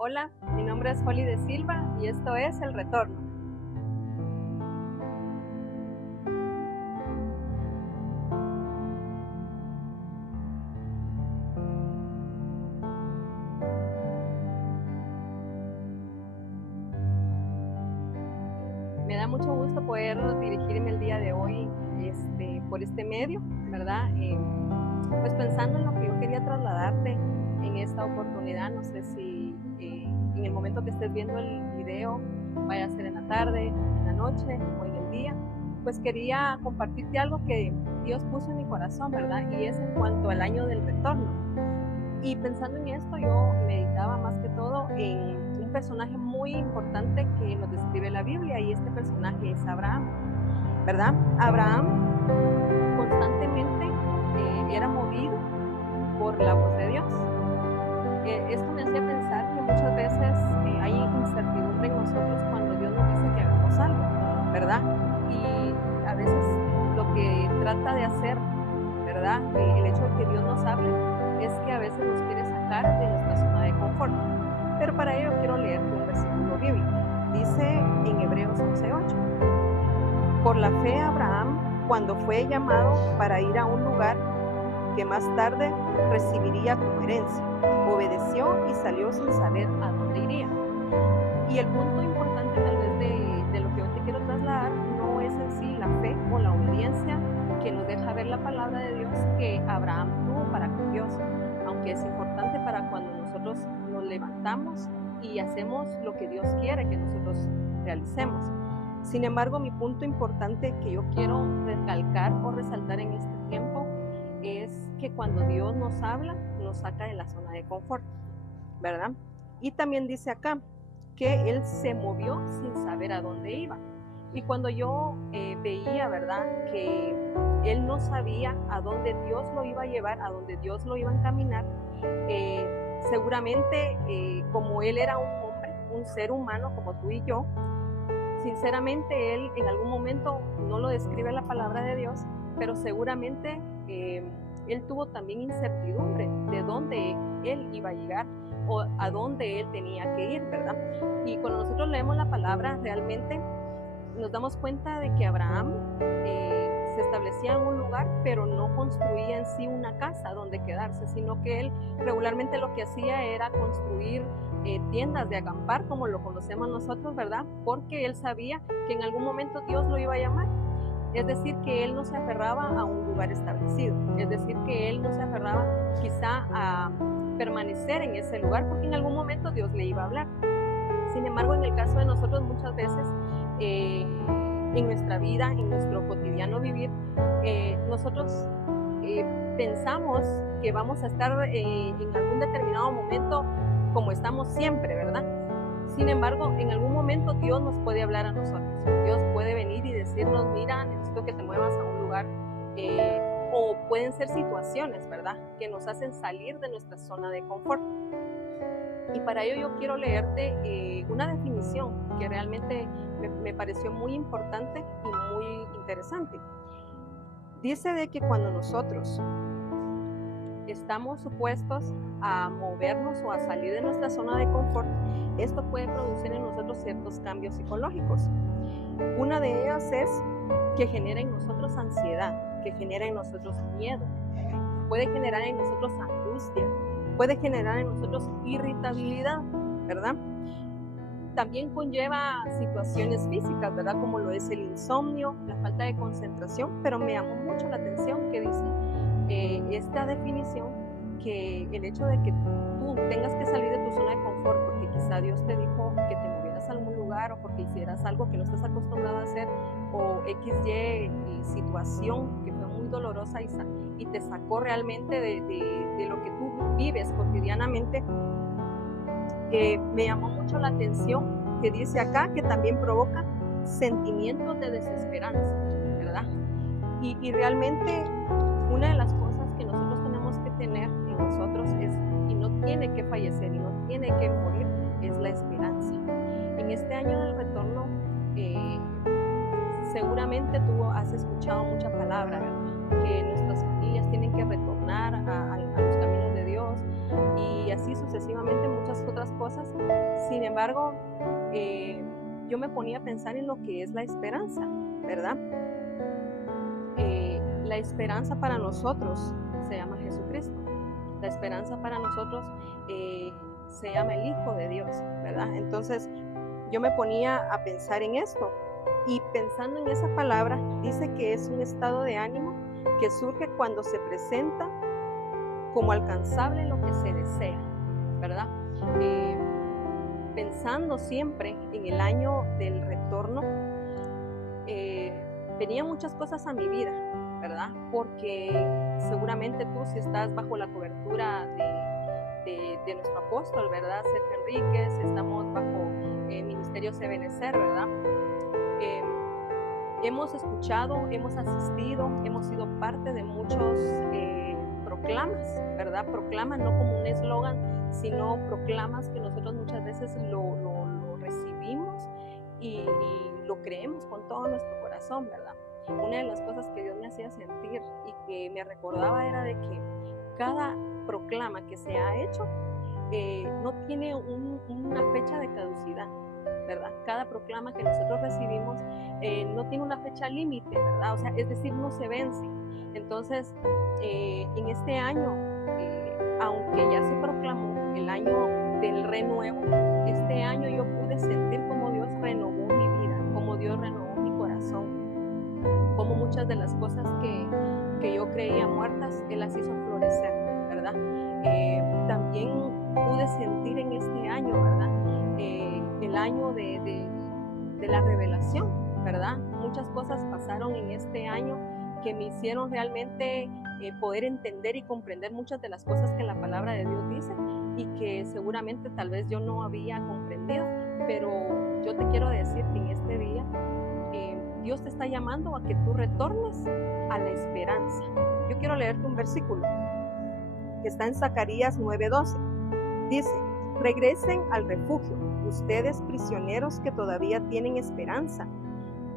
Hola, mi nombre es Holly de Silva y esto es El Retorno. Me da mucho gusto poder dirigirme el día de hoy por este medio, ¿verdad? Pues pensando en lo que yo quería trasladarte en esta oportunidad, no sé si en el momento que estés viendo el video, vaya a ser en la tarde, en la noche o en el día, pues quería compartirte algo que Dios puso en mi corazón, ¿verdad? Y es en cuanto al año del retorno. Y pensando en esto, yo meditaba más que todo en un personaje muy importante que nos describe la Biblia, y este personaje es Abraham, ¿verdad? Abraham constantemente era movido por la voz de Dios. Esto me hacía pensar que muchas veces hay incertidumbre en nosotros cuando Dios nos dice que hagamos algo, ¿verdad? Y a veces lo que trata de hacer, ¿verdad? El hecho de que Dios nos hable es que a veces nos quiere sacar de nuestra zona de confort. Pero para ello quiero leerte un versículo bíblico. Dice en Hebreos 11:8: por la fe Abraham, cuando fue llamado para ir a un lugar que más tarde recibiría como herencia, obedeció y salió sin saber a dónde iría. Y el punto importante tal vez de lo que yo te quiero trasladar no es en sí la fe o la obediencia que nos deja ver la palabra de Dios que Abraham tuvo para con Dios, aunque es importante para cuando nosotros nos levantamos y hacemos lo que Dios quiere que nosotros realicemos. Sin embargo, mi punto importante que yo quiero recalcar o resaltar en este tiempo es que cuando Dios nos habla, nos saca de la zona de confort, ¿verdad? Y también dice acá que Él se movió sin saber a dónde iba. Y cuando yo veía, ¿verdad?, que Él no sabía a dónde Dios lo iba a llevar, a dónde Dios lo iba a encaminar, seguramente como Él era un hombre, un ser humano como tú y yo, sinceramente Él en algún momento no lo describe la palabra de Dios, pero seguramente Él tuvo también incertidumbre de dónde Él iba a llegar o a dónde Él tenía que ir, ¿verdad? Y cuando nosotros leemos la palabra, realmente nos damos cuenta de que Abraham se establecía en un lugar, pero no construía en sí una casa donde quedarse, sino que él regularmente lo que hacía era construir tiendas de acampar, como lo conocemos nosotros, ¿verdad? Porque él sabía que en algún momento Dios lo iba a llamar. Es decir, que él no se aferraba a un lugar establecido, es decir, que él no se aferraba quizá a permanecer en ese lugar, porque en algún momento Dios le iba a hablar. Sin embargo, en el caso de nosotros, muchas veces en nuestra vida, en nuestro cotidiano vivir, nosotros pensamos que vamos a estar en algún determinado momento como estamos siempre, ¿verdad? Sin embargo, en algún momento Dios nos puede hablar a nosotros. Dios puede venir y decirnos: mira, necesito que te muevas a un lugar. O pueden ser situaciones, ¿verdad?, que nos hacen salir de nuestra zona de confort. Y para ello yo quiero leerte una definición que realmente me pareció muy importante y muy interesante. Dice de que cuando nosotros estamos supuestos a movernos o a salir de nuestra zona de confort, esto puede producir en nosotros ciertos cambios psicológicos. Una de ellas es que genera en nosotros ansiedad, que genera en nosotros miedo, puede generar en nosotros angustia, puede generar en nosotros irritabilidad, ¿verdad? También conlleva situaciones físicas, ¿verdad?, como lo es el insomnio, la falta de concentración, pero me llamó mucho la atención que dice esta definición, que el hecho de que tú tengas que salir de tu zona de confort porque quizá Dios te dijo que te movieras a algún lugar, o porque hicieras algo que no estás acostumbrado a hacer, o XY situación que fue muy dolorosa y te sacó realmente de lo que tú vives cotidianamente. Me llamó mucho la atención que dice acá que también provoca sentimientos de desesperanza, ¿verdad? Y realmente una de las cosas que nosotros tenemos que tener en nosotros es, y no tiene que fallecer y no tiene que morir, es la esperanza. En este año del retorno, seguramente tú has escuchado mucha palabra, ¿verdad?, que nuestras familias tienen que retornar a los caminos de Dios, y así así sucesivamente muchas otras cosas. Sin embargo, yo me ponía a pensar en lo que es la esperanza, ¿verdad? La esperanza para nosotros se llama Jesucristo. La esperanza para nosotros se llama el Hijo de Dios, ¿verdad? Entonces yo me ponía a pensar en esto, y pensando en esa palabra, dice que es un estado de ánimo que surge cuando se presenta como alcanzable lo que se desea, ¿verdad? Pensando siempre en el año del retorno, venían muchas cosas a mi vida, ¿verdad? Porque seguramente tú, si estás bajo la cobertura de nuestro apóstol, ¿verdad? Sergio Enríquez, estamos bajo Ministerio Ebenecer, ¿verdad? Hemos escuchado, hemos asistido, hemos sido parte de muchos proclamas, ¿verdad? Proclamas no como un eslogan, sino proclamas que nosotros muchas veces lo recibimos y lo creemos con todo nuestro corazón, ¿verdad? Una de las cosas que Dios me hacía sentir y que me recordaba era de que cada proclama que se ha hecho no tiene una fecha de caducidad, ¿verdad? Cada proclama que nosotros recibimos no tiene una fecha límite, ¿verdad? O sea, es decir, no se vence. Entonces, en este año, aunque ya se proclamó el año del renuevo, este año yo pude sentir cómo Dios renovó mi vida, cómo Dios renovó mi corazón, cómo muchas de las cosas que yo creía muertas, Él las hizo florecer, ¿verdad? También pude sentir en este año, ¿verdad? El año de la revelación, ¿verdad? Muchas cosas pasaron en este año que me hicieron realmente poder entender y comprender muchas de las cosas que la palabra de Dios dice y que seguramente tal vez yo no había comprendido, pero yo te quiero decir que en este día Dios te está llamando a que tú retornes a la esperanza. Yo quiero leerte un versículo que está en Zacarías 9:12. Dice: regresen al refugio, ustedes prisioneros que todavía tienen esperanza.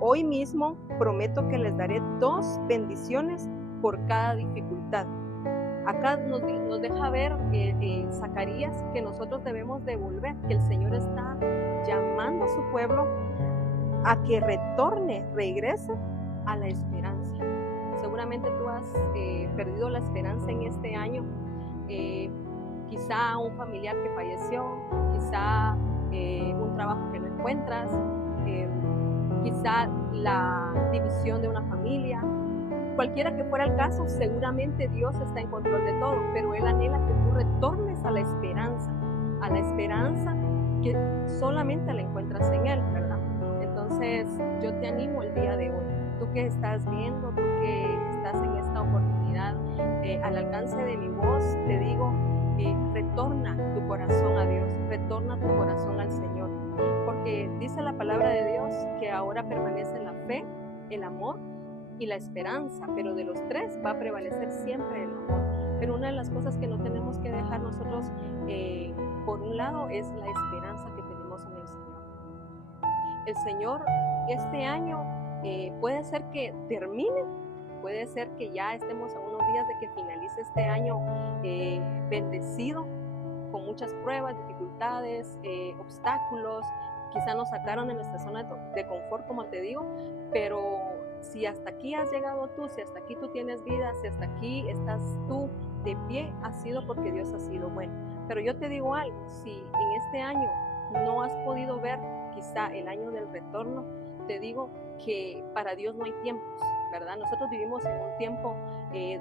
Hoy mismo prometo que les daré 2 bendiciones por cada dificultad. Acá nos deja ver Zacarías que nosotros debemos devolver, que el Señor está llamando a su pueblo a que regrese a la esperanza. Seguramente tú has perdido la esperanza en este año. Quizá un familiar que falleció, quizá un trabajo que no encuentras, quizá la división de una familia. Cualquiera que fuera el caso, seguramente Dios está en control de todo, pero Él anhela que tú retornes a la esperanza que solamente la encuentras en Él, ¿verdad? Entonces, yo te animo el día de hoy, tú que estás viendo, tú que estás en esta oportunidad, al alcance de mi voz, te digo, retorna tu corazón a Dios, retorna tu corazón al Señor, porque dice la palabra de Dios que ahora permanece la fe, el amor y la esperanza, pero de los 3 va a prevalecer siempre el amor. Pero una de las cosas que no tenemos que dejar nosotros, por un lado, es la esperanza que tenemos en el Señor. El Señor este año puede ser que termine, puede ser que ya estemos a unos días de que finalice este año bendecido, con muchas pruebas, dificultades, obstáculos. Quizá nos sacaron de nuestra zona de confort, como te digo, pero si hasta aquí has llegado tú, si hasta aquí tú tienes vida, si hasta aquí estás tú de pie, ha sido porque Dios ha sido bueno. Pero yo te digo algo, si en este año no has podido ver quizá el año del retorno, te digo que para Dios no hay tiempos, ¿verdad? Nosotros vivimos en un tiempo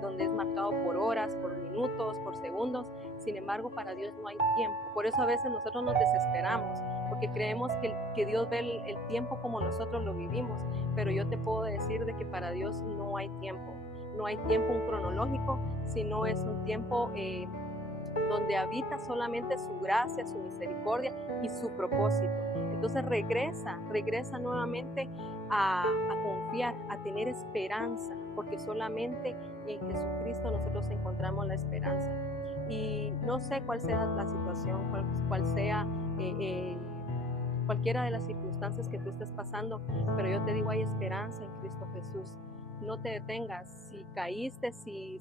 donde es marcado por horas, por minutos, por segundos. Sin embargo, para Dios no hay tiempo. Por eso a veces nosotros nos desesperamos, porque creemos que Dios ve el tiempo como nosotros lo vivimos. Pero yo te puedo decir de que para Dios no hay tiempo. No hay tiempo un cronológico, sino es un tiempo donde habita solamente su gracia, su misericordia y su propósito. Entonces regresa nuevamente a confiar, a tener esperanza, porque solamente en Jesucristo nosotros encontramos la esperanza. Y no sé cuál sea la situación, cuál sea cualquiera de las circunstancias que tú estés pasando, pero yo te digo, hay esperanza en Cristo Jesús. No te detengas. Si caíste, si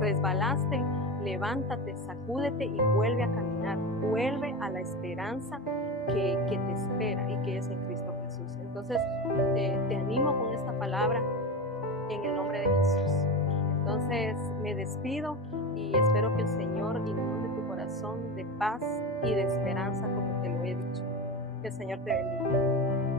resbalaste, levántate, sacúdete y vuelve a caminar, vuelve a la esperanza que te espera y que es en Cristo Jesús. Entonces te animo con esta palabra en el nombre de Jesús. Entonces me despido y espero que el Señor inunde tu corazón de paz y de esperanza como te lo he dicho. Que el Señor te bendiga.